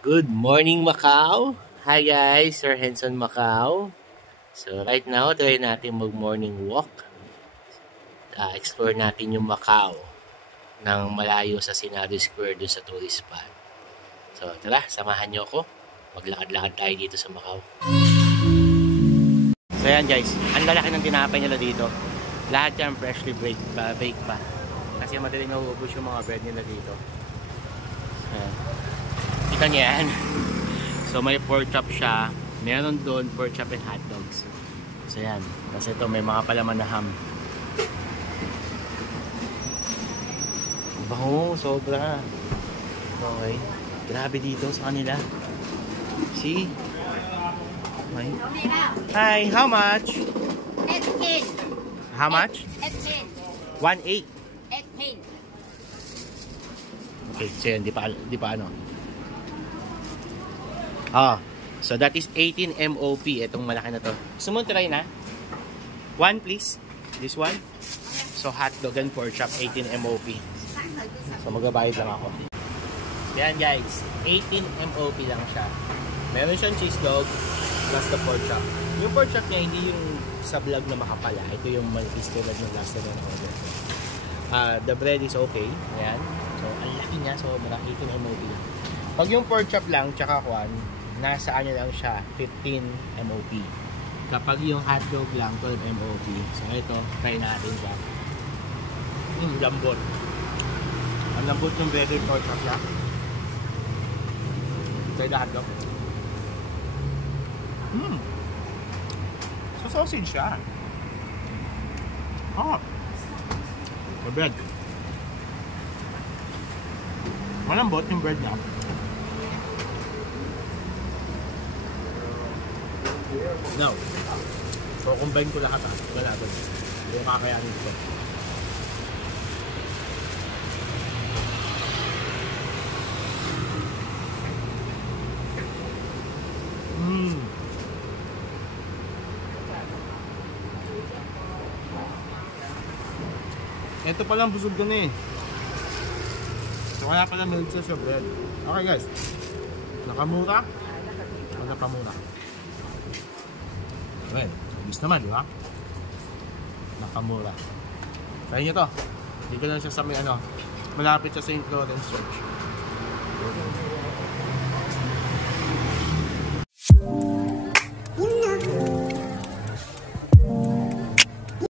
Good morning, Macau! Hi guys, Sir Henson Macau. So right now, try natin mag-morning walk. Explore natin yung Macau ng malayo sa Senado Square dun sa tourist spot. So tara, samahan nyo ako. Maglakad-lakad tayo dito sa Macau. So yan guys, ang lalaki ng tinapay nila dito. Lahat yan freshly baked pa. Kasi madaling nauubos yung mga bread nila dito. Ayan. Kita niyo yan. So may pork chop siya. Meron doon pork chop and hot dogs. So yan. Kasi ito may mga palaman na ham. Bango, sobra. Okay. Grabe dito sa kanila. See? Okay. Hi, how much? 18. How much? 18. 1.8. 18. Okay, so yan, di pa ano. So that is 18 MOP. Itong malaki na to. Gusto mo try na? One please. This one. So hot dog and pork chop, 18 MOP. So magabayad lang ako. Yan guys, 18 MOP lang siya. Meron siyang cheese dog plus the pork chop. Yung pork chop niya hindi yung sa vlog na makapala. Ito yung malipis tulad ng last na order. The bread is okay. Ayan. So ang laki niya. So 18 MOP lang. Pag yung pork chop lang tsaka kwan, nasa ano lang siya, 15 MOP. Kapag yung hotdog lang, 12 MOP. So ito, try natin siya. Lambot. Ang lambot ng breaded pork chop lang. Try the hotdog. So sausage siya. The bread. Malambot yung bread niya. Now, so combine ko lahat Galatan. Yung kakayanin ko. Ito palang busog ka na eh. So kaya pala milk sa bread. Okay guys. Nakamura? O napamura? Well, obvious naman, di ba? Nakamura. Try nyo to. Dito lang siya sa may malapit sa St. Lawrence Church.